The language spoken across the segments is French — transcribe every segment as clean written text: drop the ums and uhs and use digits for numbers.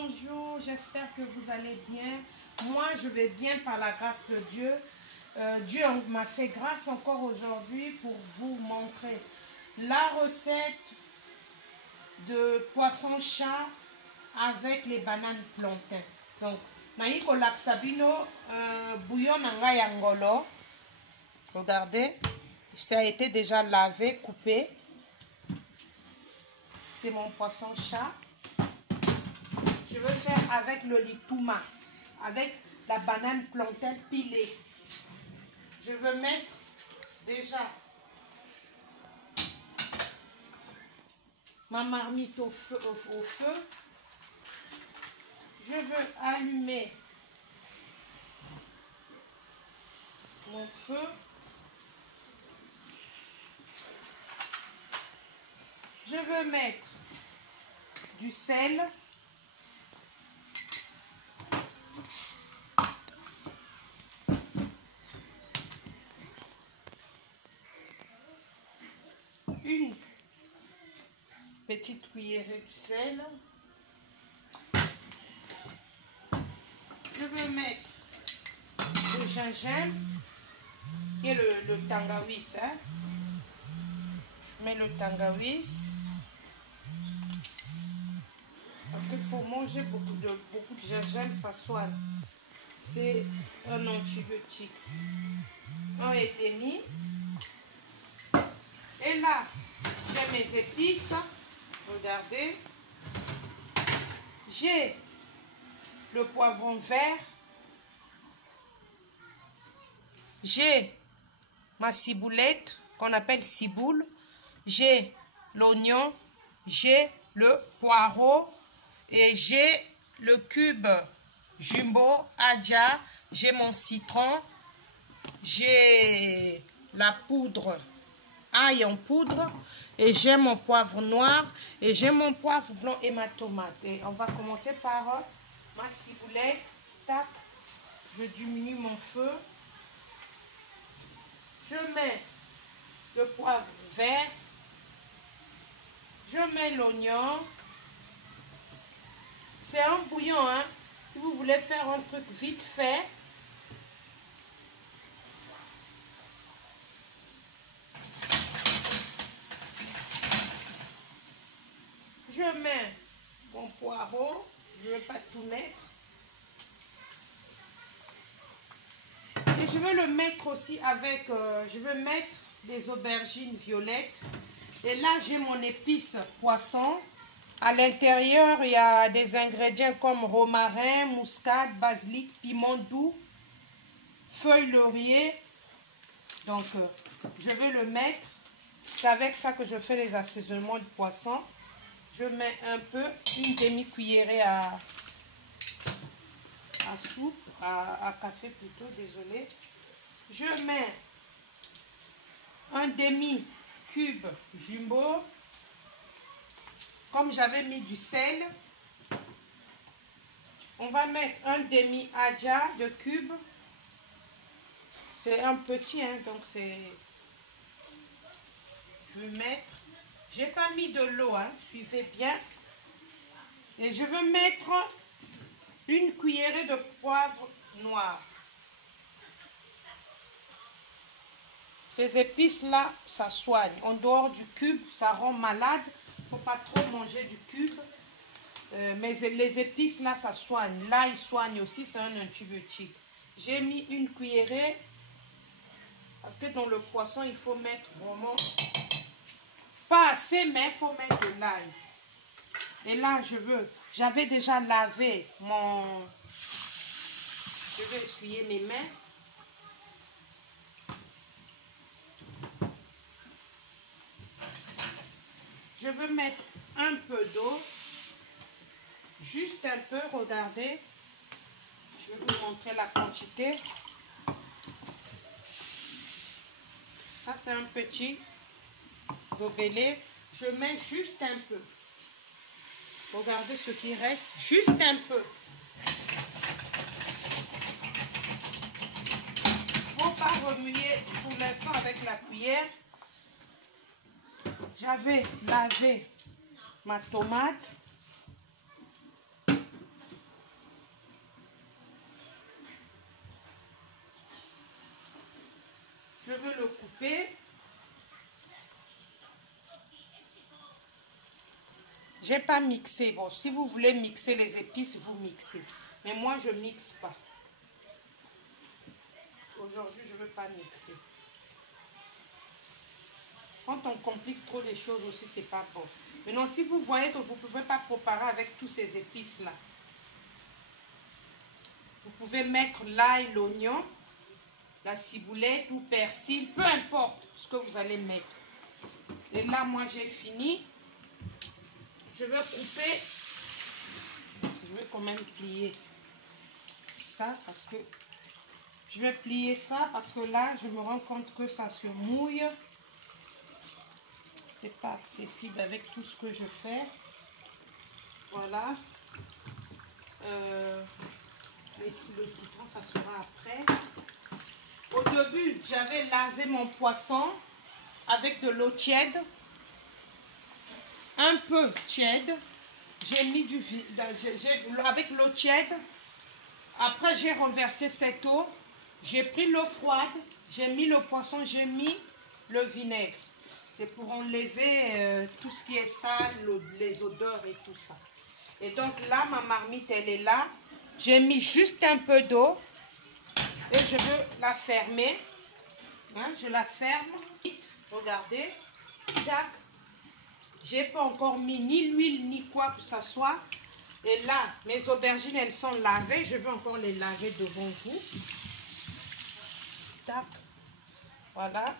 bonjour, j'espère que vous allez bien. Moi, je vais bien par la grâce de Dieu. Dieu m'a fait grâce encore aujourd'hui pour vous montrer la recette de poisson chat avec les bananes plantains. Donc, naïko laksabino bouillon nanga yangolo. Regardez, ça a été déjà lavé, coupé. C'est mon poisson chat. Je veux faire avec le litouma, avec la banane plantain pilée. Je veux mettre déjà ma marmite au feu. Je veux allumer mon feu. Je veux mettre du sel. Une petite cuillerée de sel. Je veux mettre le gingembre et le tangawiz. Hein. Je mets le tangawiz. Parce qu'il faut manger beaucoup de gingembre, ça soigne. C'est un antibiotique. 1,5. Et là, j'ai mes épices. Regardez. J'ai le poivron vert. J'ai ma ciboulette qu'on appelle ciboule. J'ai l'oignon. J'ai le poireau. Et j'ai le cube jumbo adja. J'ai mon citron. J'ai la poudre ail en poudre. Et j'ai mon poivre noir. Et j'ai mon poivre blanc et ma tomate. Et on va commencer par ma ciboulette. Tac. Je diminue mon feu. Je mets le poivre vert. Je mets l'oignon. C'est un bouillon, hein. Si vous voulez faire un truc vite fait. Je mets mon poireau. Je ne vais pas tout mettre. Et je veux le mettre aussi avec, je veux mettre des aubergines violettes. Et là, j'ai mon épice poisson. À l'intérieur, il y a des ingrédients comme romarin, muscade, basilic, piment doux, feuilles laurier. Donc, je vais le mettre. C'est avec ça que je fais les assaisonnements du poisson. Je mets un peu, une demi-cuillerée à soupe, à café plutôt, désolé. Je mets un demi-cube jumbo. Comme j'avais mis du sel, on va mettre un demi-adja de cube. C'est un petit, hein, donc c'est... Je vais mettre... J'ai pas mis de l'eau, hein, suivez bien. Et je veux mettre une cuillerée de poivre noir. Ces épices-là, ça soigne. En dehors du cube, ça rend malade. Il ne faut pas trop manger du cube. Mais les épices, là, ça soigne. Là, il soigne aussi, c'est un antibiotique. J'ai mis une cuillerée. Parce que dans le poisson, il faut mettre vraiment... Pas assez, mais il faut mettre de l'ail. Et là, j'avais déjà lavé mon... Je vais essuyer mes mains. Je veux mettre un peu d'eau. Juste un peu, regardez. Je vais vous montrer la quantité. Ça, c'est un petit gobelet. Je mets juste un peu. Regardez ce qui reste. Juste un peu. Il ne faut pas remuer pour l'instant avec la cuillère. J'avais lavé ma tomate. veux le couper. J'ai pas mixé. Bon, si vous voulez mixer les épices, vous mixez. Mais moi, je mixe pas. Aujourd'hui, je veux pas mixer. Quand on complique trop les choses aussi, c'est pas bon. Maintenant, si vous voyez que vous ne pouvez pas préparer avec tous ces épices-là, vous pouvez mettre l'ail, l'oignon, la ciboulette ou persil, peu importe ce que vous allez mettre. Et là, moi, j'ai fini. Je vais couper. Je vais quand même plier ça parce que je vais plier ça parce que là, je me rends compte que ça se mouille. C'est pas accessible avec tout ce que je fais. Voilà. Le citron, ça sera après. Au début, j'avais lavé mon poisson avec de l'eau tiède. Un peu tiède. J'ai mis avec l'eau tiède. Après, j'ai renversé cette eau. J'ai pris l'eau froide. J'ai mis le poisson. J'ai mis le vinaigre. C'est pour enlever tout ce qui est sale, les odeurs et tout ça. Et donc là, ma marmite, elle est là. J'ai mis juste un peu d'eau. Et je veux la fermer. Hein, je la ferme. Regardez. Tac. J'ai pas encore mis ni l'huile, ni quoi que ce soit. Et là, mes aubergines, elles sont lavées. Je veux encore les laver devant vous. Tac. Voilà.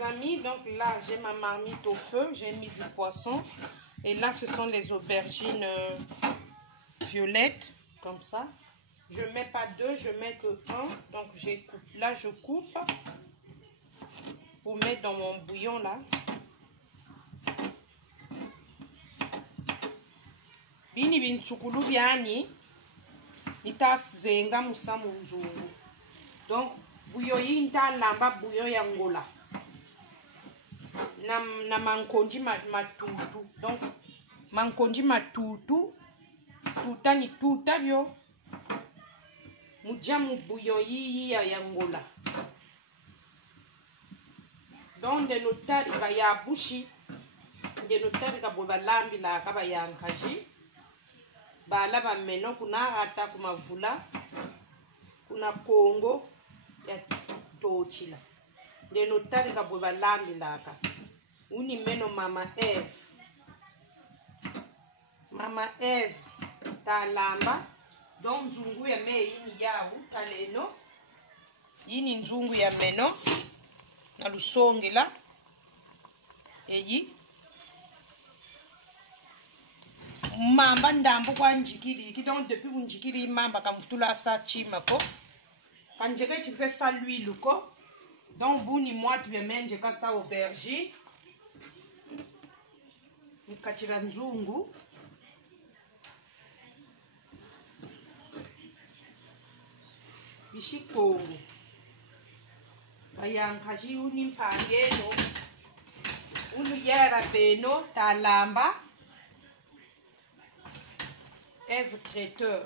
Amis, donc là j'ai ma marmite au feu, j'ai mis du poisson et là ce sont les aubergines violettes comme ça. Je mets pas deux, je mets que un, donc là je coupe pour mettre dans mon bouillon là. Bini bintsukulu byani itas zenga musamu nzungu. Donc bouillon yinta lamba bouillon yangola. Na mankonji matutu. Donc mankonji matutu tuta ni tuta byo muja mu bouillon yi ya yangola. Donc de notari ba ya bushi de notari ka boba lambi la ka ba yankaji ba la ba meno kuna hata kumavula kuna kongo ya tochila de notari ka boba lambi la ka uni meno mama Eve. Mama Eve ta lamba. Donc nzungu ya me yini yao taleno. Yini nzungu ya meno. Na lusonge la. Eyi. Mamba ndambo kwa njikiri. Donc depuis njikiri mamba kamfutula sa chima ko. Kanjeke chipesa l'huile ko. Donc buni moi tu menje kasa aubergine. Nikachira nzungu. Bishi kongo. Bayankaji unimpangeno. Unu yera beno talamba. Eve traiteur.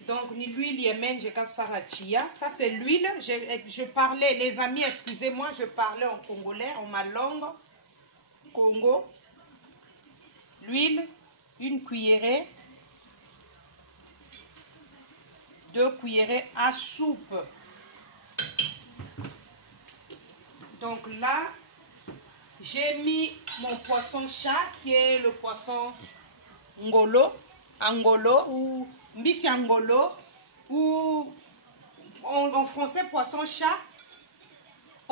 Donc ni l'huile yemenge kasarachia. Ça c'est l'huile. Je parlais, les amis, excusez-moi, je parlais en congolais, en ma langue. Congo, l'huile, une cuillerée, 2 cuillerées à soupe. Donc là, j'ai mis mon poisson chat qui est le poisson ngolo, angolo ou mbisi angolo ou en français poisson chat.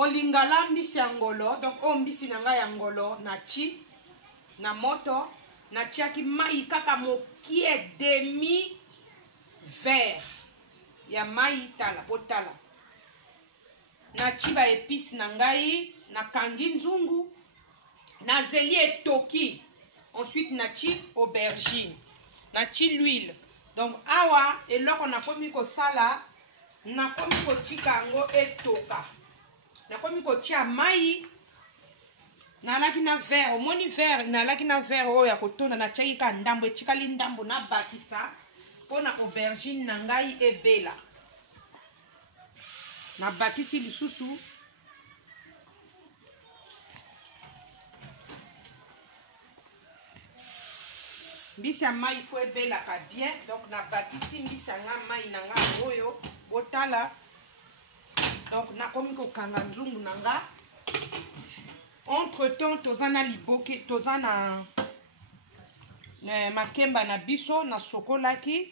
On lingala mbisi angolo, donc on mbisi nanga yangolo na chi na moto na chiaki mai kaka moki e demi verre ya mai tala botala na chi ba épice na ngai na kangi nzungu na zeli etoki. Ensuite na chi aubergine na chi l'huile. Donc awa eloko na komi ko sala na komi ko chika ngo etoka. Na komi kotia mai nalaki na verre omoni verre nalaki na verre oyo ya kotonda natiaki ka ndambo etikali ndambo nabakisa mpona aubergine na ngai ebela nabakisi lisusu mbisi ya mai fo ebelaka bien donc nabakisi mbisi yanga mai na nga oyo botala donc nakomi kokanga nzungu na nga entre temps toza na liboke toza na makemba na biso na sokolaki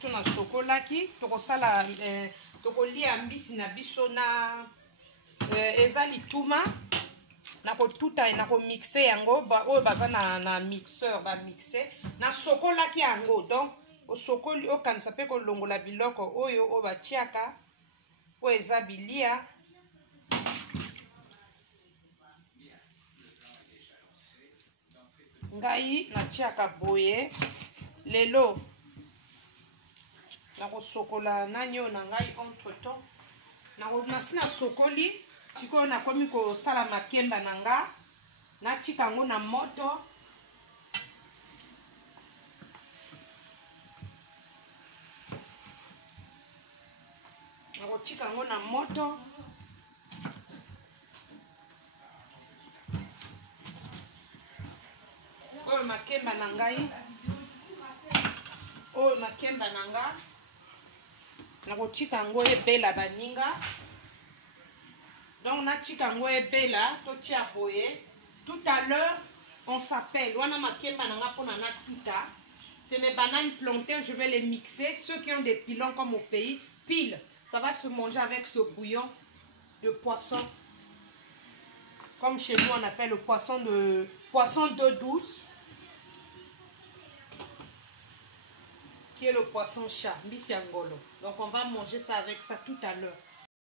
to na sokolaki tokosala tokolia mbisi na biso na eza lituma na kotuta na komixe yango oyo baza na mixeur bamixe na sokolaki yango donc osokoli okanisa mpe kolongola biloko oyo batiaka oyo eza bilia ngai natiaka boye lelo nakosokola nani oyo na ngai entre temps nasi nasokoli sikoyo nakomi kosala makemba na nga natika yango na moto nakotika yango na moto oyo makemba na ngai oyo makemba na nga nakotika yango ebela baninga donc natika yango ebela totia boye tout à l'heure on s'appelle wana makemba na nga mpona natuta c'est mes bananes plantées je vais les mixer ceux qui ont des pilons comme au pays pile ça va se manger avec ce bouillon de poisson comme chez nous on appelle le poisson d'eau douce qui est le poisson chat mbisi ya ngolo donc on va manger ça avec ça tout à l'heure